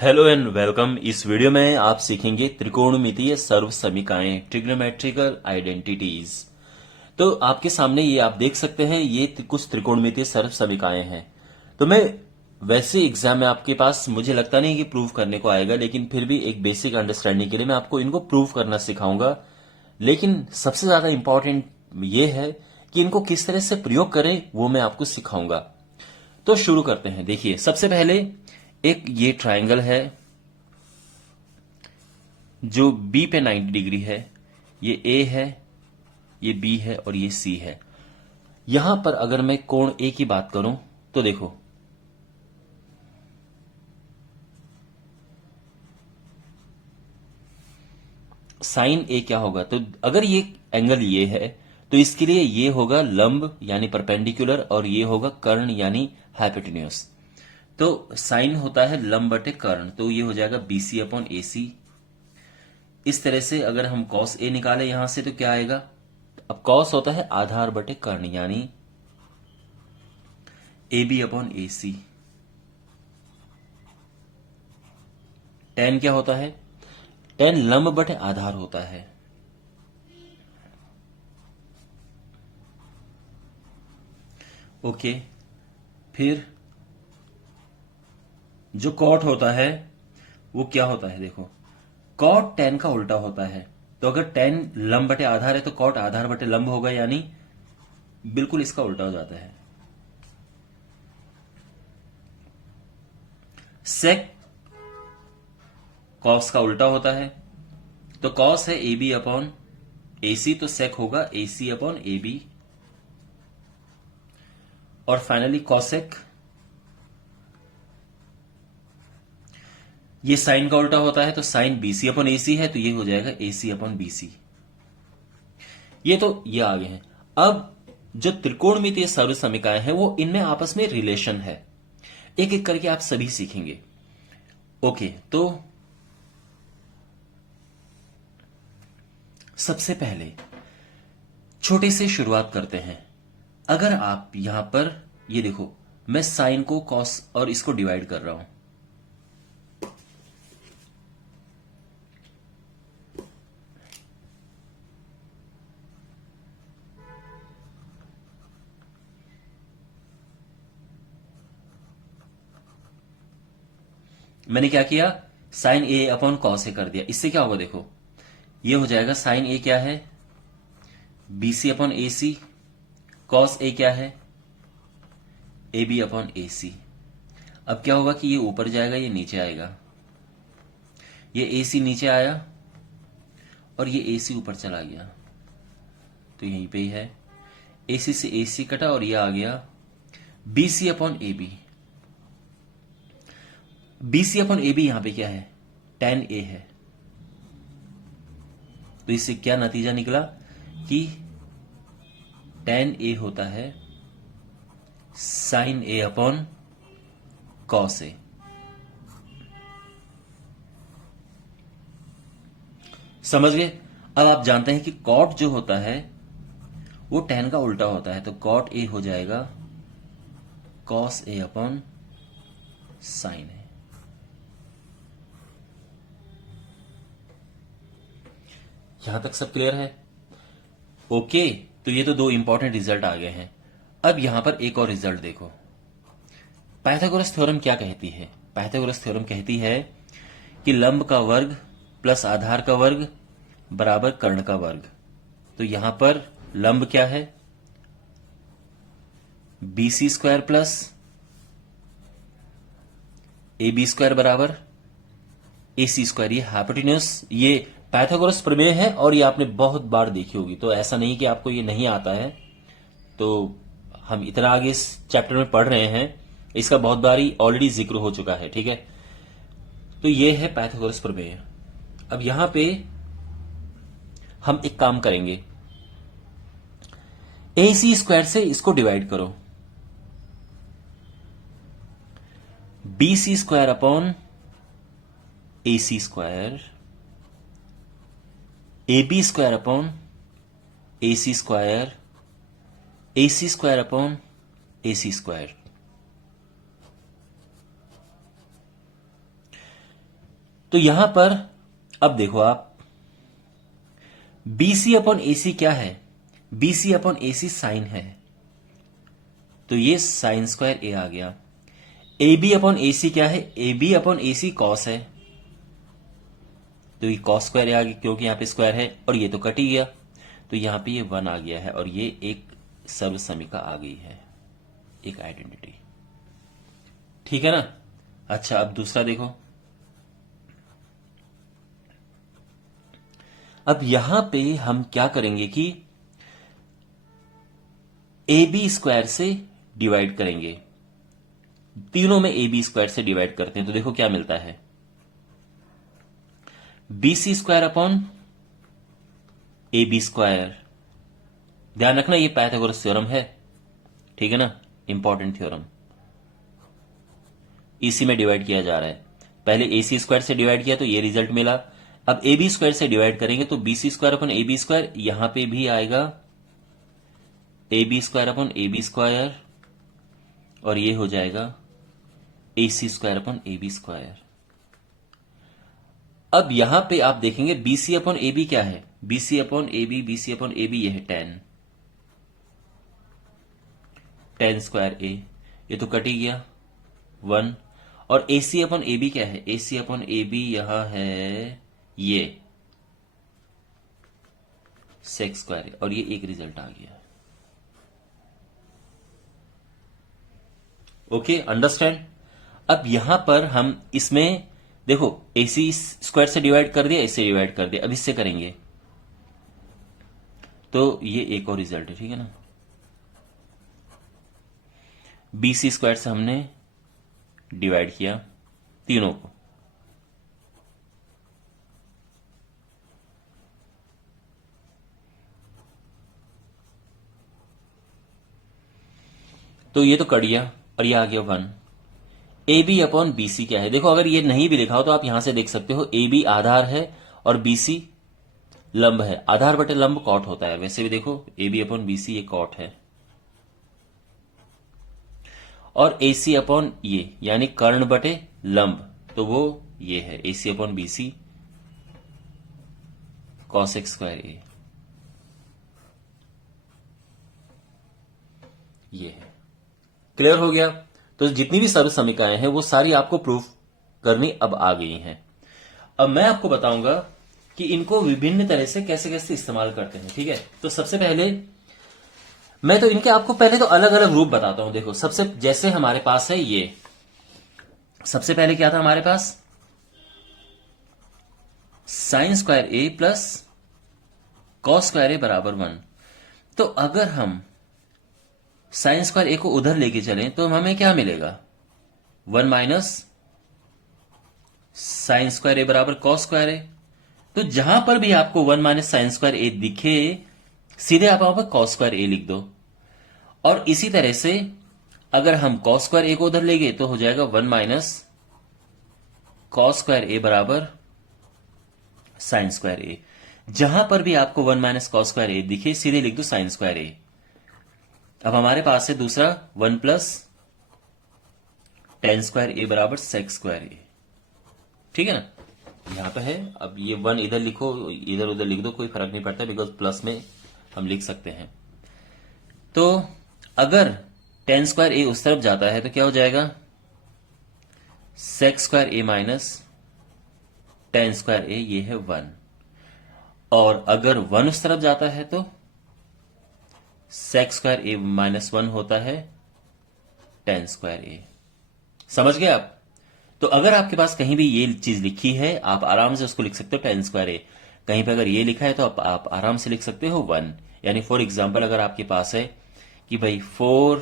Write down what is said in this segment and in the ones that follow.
Hello and welcome. इस video में आप सीखेंगे त्रिकोणमितीय सर्व समीकरणें, ट्रिग्नोमेट्रिकल आइडेंटिटीज। तो आपके सामने ये आप देख सकते हैं, ये कुछ त्रिकोणमितीय सर्व समीकरणें हैं। तो मैं वैसे एग्जाम में आपके पास मुझे लगता नहीं कि प्रूव करने को आएगा, लेकिन फिर भी एक बेसिक अंडरस्टैंडिंग के लिए मैं आपको इनको प्रूव करना सिखाऊंगा। लेकिन सबसे ज्यादा इंपॉर्टेंट ये है कि इनको किस तरह से प्रयोग करें, वो मैं आपको सिखाऊंगा। तो शुरू करते हैं। देखिए, सबसे पहले एक ये ट्रायंगल है जो बी पे 90 डिग्री है। ये ए है, ये बी है और ये सी है। यहां पर अगर मैं कोण ए की बात करूं तो देखो, साइन ए क्या होगा। तो अगर ये एंगल ये है तो इसके लिए ये होगा लंब यानी परपेंडिकुलर, और ये होगा कर्ण यानी हाइपोटेन्यूज। तो साइन होता है लंब बटे कर्ण, तो ये हो जाएगा बीसी अपॉन ए सी। इस तरह से अगर हम कॉस ए निकाले यहां से तो क्या आएगा। अब कॉस होता है आधार बटे कर्ण यानी A B upon A C. Tan क्या होता है, टेन लंब बटे आधार होता है। ओके, फिर जो कॉट होता है वो क्या होता है, देखो कॉट टेन का उल्टा होता है। तो अगर टेन लंब बटे आधार है तो कॉट आधार बटे लंब होगा, यानी बिल्कुल इसका उल्टा हो जाता है। सेक कॉस का उल्टा होता है। तो कॉस है ए बी अपॉन ए सी, तो सेक होगा ए सी अपॉन ए बी। और फाइनली कॉसेक, ये साइन का उल्टा होता है, तो साइन बीसी अपॉन एसी है, तो ये हो जाएगा एसी अपॉन बीसी। ये आगे हैं। अब जो त्रिकोणमितीय सर्व समीकरण है वो इनमें आपस में रिलेशन है। एक एक करके आप सभी सीखेंगे। ओके, तो सबसे पहले छोटे से शुरुआत करते हैं। अगर आप यहां पर ये देखो, मैं साइन को कॉस और इसको डिवाइड कर रहा हूं। मैंने क्या किया, sign A upon cos A कर दिया। इससे क्या होगा, देखो ये हो जाएगा साइन ए क्या है BC upon A C, cos A क्या है ए बी अपॉन ए सी। अब क्या होगा कि ये ऊपर जाएगा, ये नीचे आएगा। ये ए सी नीचे आया और ये ए सी ऊपर चला गया, तो यहीं पे ही है। ए सी से ए सी कटा और ये आ गया B C upon A B. B C upon A B यहां पे क्या है, टेन ए है। तो इससे क्या नतीजा निकला कि टेन ए होता है sign A upon cos A. समझ गए। अब आप जानते हैं कि कॉट जो होता है वो टेन का उल्टा होता है, तो कॉट ए हो जाएगा कॉस ए अपॉन साइन ए। यहां तक सब क्लियर है। ओके, तो ये तो दो इंपॉर्टेंट रिजल्ट आ गए हैं। अब यहां पर एक और रिजल्ट देखो। पाइथागोरस थ्योरम क्या कहती है, पाइथागोरस थ्योरम कहती है कि लंब का वर्ग प्लस आधार का वर्ग बराबर कर्ण का वर्ग। तो यहां पर लंब क्या है, B C square plus A B square बराबर ए सी स्क्वायर। ये हाइपोटेन्यूज, ये पाइथागोरस प्रमेय है और ये आपने बहुत बार देखी होगी, तो ऐसा नहीं कि आपको ये नहीं आता है। तो हम इतना आगे इस चैप्टर में पढ़ रहे हैं, इसका बहुत बारी ऑलरेडी जिक्र हो चुका है, ठीक है। तो ये है पाइथागोरस प्रमेय। अब यहां पे हम एक काम करेंगे, ए सी स्क्वायर से इसको डिवाइड करो, B C square upon A C square, A B square upon A C square, A C square upon A C square. तो यहां पर अब देखो आप, BC अपॉन AC क्या है? BC अपॉन AC साइन है, तो ये साइन स्क्वायर A आ गया। AB अपॉन AC क्या है? AB अपॉन AC कॉस है, तो ये कॉस स्क्वायर A आ गया, क्योंकि यहां पे स्क्वायर है, और ये तो कट ही गया, तो यहां पे ये 1 आ गया है, और ये एक सर्व समीका आ गई है, एक आइडेंटिटी। ठीक है ना? अच्छा, अब दूसरा देखो। अब यहां पे हम क्या करेंगे कि AB स्क्वायर से डिवाइड करेंगे। तीनों में AB स्क्वायर से डिवाइड करते हैं, तो देखो क्या मिलता है, BC square upon AB square. ध्यान रखना ये पाइथागोरस थ्योरम है, ठीक है ना, इंपॉर्टेंट थ्योरम। इसी में डिवाइड किया जा रहा है, पहले AC स्क्वायर से डिवाइड किया तो ये रिजल्ट मिला। अब AB स्क्वायर से डिवाइड करेंगे तो BC square upon AB square, यहां पे भी आएगा AB square upon AB square, और ये हो जाएगा AC square upon AB square. अब यहां पे आप देखेंगे BC अपॉन AB क्या है? BC अपॉन AB, ये है 10 स्क्वायर A, ये तो कट ही गया 1। और AC अपॉन AB क्या है? AC अपॉन AB यहां है ये सेक स्क्वायर, और ये एक रिजल्ट आ गया। Okay, understand? अब यहां पर हम इसमें देखो AC स्क्वायर से डिवाइड कर दिया, इससे डिवाइड कर दिया, अब इससे करेंगे तो ये एक और रिजल्ट है, ठीक है ना। BC स्क्वायर से हमने डिवाइड किया तीनों को, तो ये तो कट गया, और ये आ गया 1। AB अपॉन BC क्या है? देखो अगर ये नहीं भी लिखा हो तो आप यहां से देख सकते हो, AB आधार है और BC लंब है। आधार बटे लंब कॉट होता है, वैसे भी देखो AB अपॉन BC ये कॉट है, और AC अपॉन ये यानी कर्ण बटे लंब, तो वो ये है AC upon BC cosec square A, ये है। क्लियर हो गया? तो जितनी भी सर्व समीकरणाएं हैं वो सारी आपको प्रूफ करनी अब आ गई हैं। अब मैं आपको बताऊंगा कि इनको विभिन्न तरह से कैसे कैसे इस्तेमाल करते हैं, ठीक है। तो सबसे पहले मैं तो इनके आपको पहले तो अलग अलग रूप बताता हूं। देखो सबसे जैसे हमारे पास है ये, सबसे पहले क्या था हमारे पास, साइन स्क्वायर ए प्लस कॉस स्क्वायर ए बराबर 1। तो अगर हम साइन स्क्वायर ए को उधर लेके चलें तो हमें क्या मिलेगा, 1 माइनस साइन स्क्वायर ए बराबर कॉस स्क्वायर ए। तो जहां पर भी आपको 1 माइनस साइन स्क्वायर ए दिखे, सीधे आप वहां पर कॉस स्क्वायर ए लिख दो। और इसी तरह से अगर हम कॉस स्क्वायर ए को उधर ले गए तो हो जाएगा 1 माइनस कॉस स्क्वायर ए बराबर साइन स्क्वायर ए। जहां पर भी आपको 1 माइनस कॉस स्क्वायर ए दिखे, सीधे लिख दो साइन स्क्वायर ए। अब हमारे पास है दूसरा 1 प्लस टेन स्क्वायर ए बराबर सेक स्क्वायर ए, ठीक है ना। यहां पे है, अब ये 1 इधर लिखो इधर उधर लिख दो, कोई फर्क नहीं पड़ता, बिकॉज प्लस में हम लिख सकते हैं। तो अगर टेन स्क्वायर ए उस तरफ जाता है तो क्या हो जाएगा, sec square A minus ten square ए, ये है 1। और अगर 1 उस तरफ जाता है तो सेक स्क्वायर ए माइनस 1 होता है टेन स्क्वायर ए। समझ गए आप? तो अगर आपके पास कहीं भी ये चीज लिखी है, आप आराम से उसको लिख सकते हो टेन स्क्वायर ए। कहीं पे अगर ये लिखा है तो आप आराम से लिख सकते हो 1। यानी फॉर एग्जाम्पल अगर आपके पास है कि भाई 4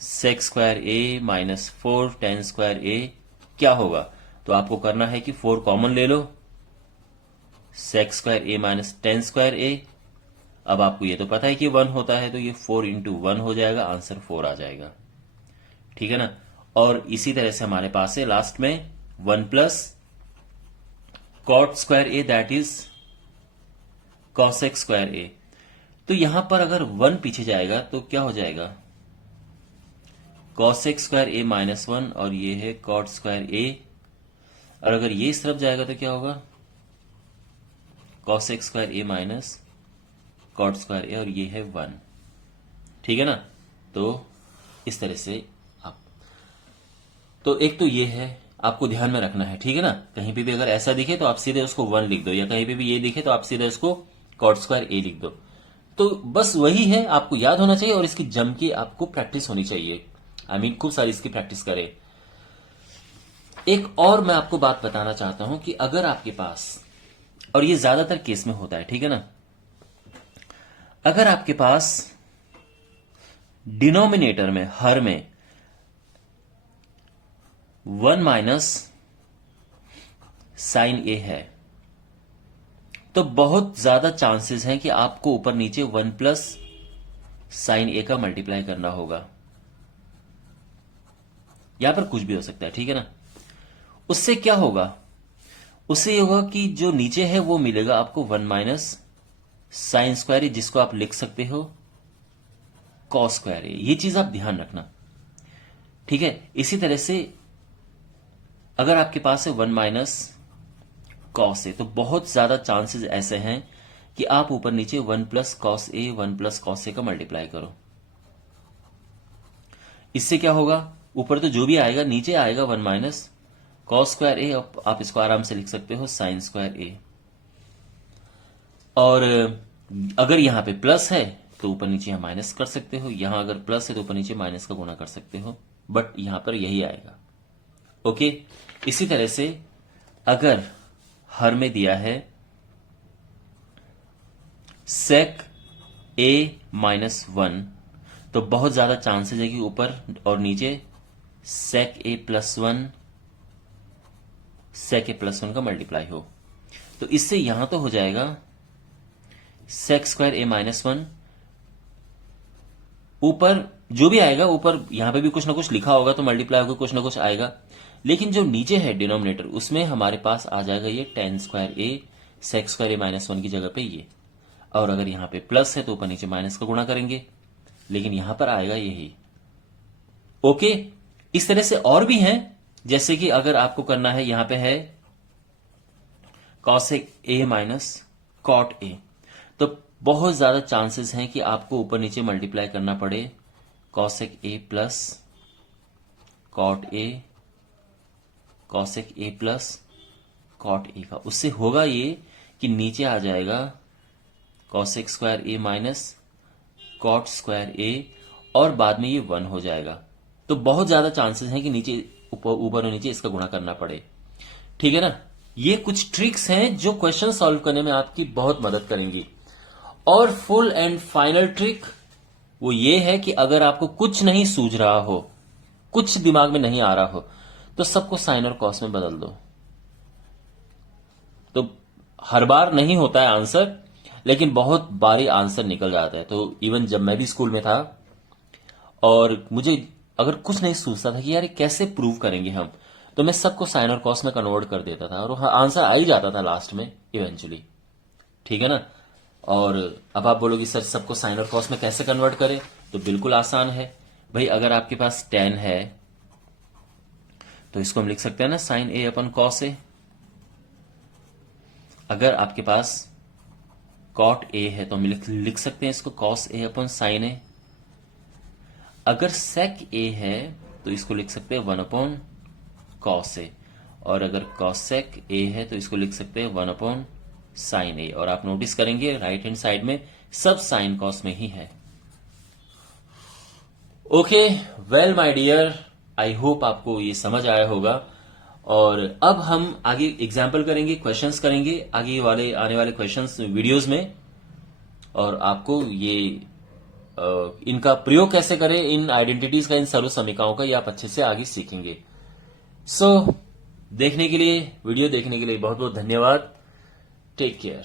sec square A minus 4 ten square ए क्या होगा, तो आपको करना है कि 4 कॉमन ले लो, sec square A minus ten square ए। अब आपको ये तो पता है कि 1 होता है, तो ये 4 इंटू 1 हो जाएगा, आंसर 4 आ जाएगा, ठीक है ना। और इसी तरह से हमारे पास है लास्ट में 1 plus cot square A that is cosec square A. तो यहां पर अगर 1 पीछे जाएगा तो क्या हो जाएगा, कॉसेक स्क्वायर ए माइनस 1, और ये है कॉट स्क्वायर ए। और अगर ये इस तरफ जाएगा तो क्या होगा, cos x square A minus cot square A, और ये है 1। ठीक है ना। तो इस तरह से आप, तो एक तो ये है, आपको ध्यान में रखना है। ठीक है ना। कहीं पे भी अगर ऐसा दिखे तो आप सीधे उसको 1 लिख दो, या कहीं पे भी ये दिखे तो आप सीधे उसको cot स्क्वायर ए लिख दो। तो बस वही है, आपको याद होना चाहिए और इसकी जम की आपको प्रैक्टिस होनी चाहिए। खूब सारी इसकी प्रैक्टिस करें। एक और मैं आपको बात बताना चाहता हूं कि अगर आपके पास, और ये ज्यादातर केस में होता है, ठीक है ना, अगर आपके पास डिनोमिनेटर में, हर में 1 माइनस साइन ए है, तो बहुत ज्यादा चांसेस हैं कि आपको ऊपर नीचे 1 प्लस साइन ए का मल्टीप्लाई करना होगा। यहां पर कुछ भी हो सकता है, ठीक है ना। उससे क्या होगा, उससे ये होगा कि जो नीचे है वो मिलेगा आपको 1 माइनस साइन स्क्वायर ए, जिसको आप लिख सकते हो कॉस स्क्वायर ए। ये चीज आप ध्यान रखना, ठीक है। इसी तरह से अगर आपके पास है 1 माइनस कॉस ए, तो बहुत ज्यादा चांसेस ऐसे हैं कि आप ऊपर नीचे 1 plus cos A, 1 plus cos A का मल्टीप्लाई करो। इससे क्या होगा, ऊपर तो जो भी आएगा नीचे आएगा 1 माइनस कॉस स्क्वायर ए, आप इसको आराम से लिख सकते हो साइन स्क्वायर ए। और अगर यहां पे प्लस है तो ऊपर नीचे यहां माइनस कर सकते हो, यहां अगर प्लस है तो ऊपर नीचे माइनस का गुणा कर सकते हो, बट यहां पर यही आएगा। ओके। इसी तरह से अगर हर में दिया है सेक ए माइनस 1, तो बहुत ज्यादा चांसेस है कि ऊपर और नीचे सेक ए प्लस 1, सेक ए प्लस 1 का मल्टीप्लाई हो। तो इससे यहां तो हो जाएगा सेक स्क्वायर ए माइनस 1, ऊपर जो भी आएगा, ऊपर यहां पे भी कुछ ना कुछ लिखा होगा तो मल्टीप्लाई होगा, कुछ ना कुछ आएगा। लेकिन जो नीचे है डिनोमिनेटर, उसमें हमारे पास आ जाएगा ये ten square A, sec square A minus 1 की जगह पे ये। और अगर यहां पे प्लस है तो ऊपर नीचे माइनस का गुणा करेंगे, लेकिन यहां पर आएगा यही। ओके। इस तरह से और भी हैं, जैसे कि अगर आपको करना है, यहां पे है cosec A minus cot A, तो बहुत ज्यादा चांसेस हैं कि आपको ऊपर नीचे मल्टीप्लाई करना पड़े cosec A plus cot A, cosec A plus cot A का। उससे होगा ये कि नीचे आ जाएगा cosec square A minus cot square A, और बाद में ये 1 हो जाएगा। तो बहुत ज्यादा चांसेस हैं कि नीचे ऊपर और नीचे इसका गुणा करना पड़े। ठीक है ना। ये कुछ ट्रिक्स हैं जो क्वेश्चन सॉल्व करने में आपकी बहुत मदद करेंगी। और फुल एंड फाइनल ट्रिक वो ये है कि अगर आपको कुछ नहीं सूझ रहा हो, कुछ दिमाग में नहीं आ रहा हो, तो सबको साइन और कॉस में बदल दो। तो हर बार नहीं होता है आंसर, लेकिन बहुत बारी आंसर निकल जाता है। तो इवन जब मैं भी स्कूल में था और मुझे अगर कुछ नहीं सूझता था कि यार कैसे प्रूव करेंगे हम, तो मैं सबको साइन और कॉस में कन्वर्ट कर देता था और आंसर आ ही जाता था लास्ट में इवेंचुअली। ठीक है ना। और अब आप बोलोगे सर सबको साइन और कॉस में कैसे कन्वर्ट करें, तो बिल्कुल आसान है भाई। अगर आपके पास tan है तो इसको हम लिख सकते हैं ना sign A upon cos A. अगर आपके पास कॉट ए है तो हम लिख सकते हैं इसको कॉस ए अपन साइन ए। अगर सेक ए है तो इसको लिख सकते हैं 1 अपॉन कॉस ए, और अगर कॉसेक ए है तो इसको लिख सकते हैं 1 अपॉन साइन ए। और आप नोटिस करेंगे राइट हैंड साइड में सब साइन कॉस में ही है। Okay, well my dear, I hope आपको ये समझ आया होगा। और अब हम आगे एग्जाम्पल करेंगे, क्वेश्चंस करेंगे आगे वाले आने वाले क्वेश्चंस वीडियोस में, और आपको ये इनका प्रयोग कैसे करें, इन आइडेंटिटीज का, इन सर्व समीकरणों का, ये आप अच्छे से आगे सीखेंगे। सो वीडियो देखने के लिए बहुत बहुत धन्यवाद। Take care.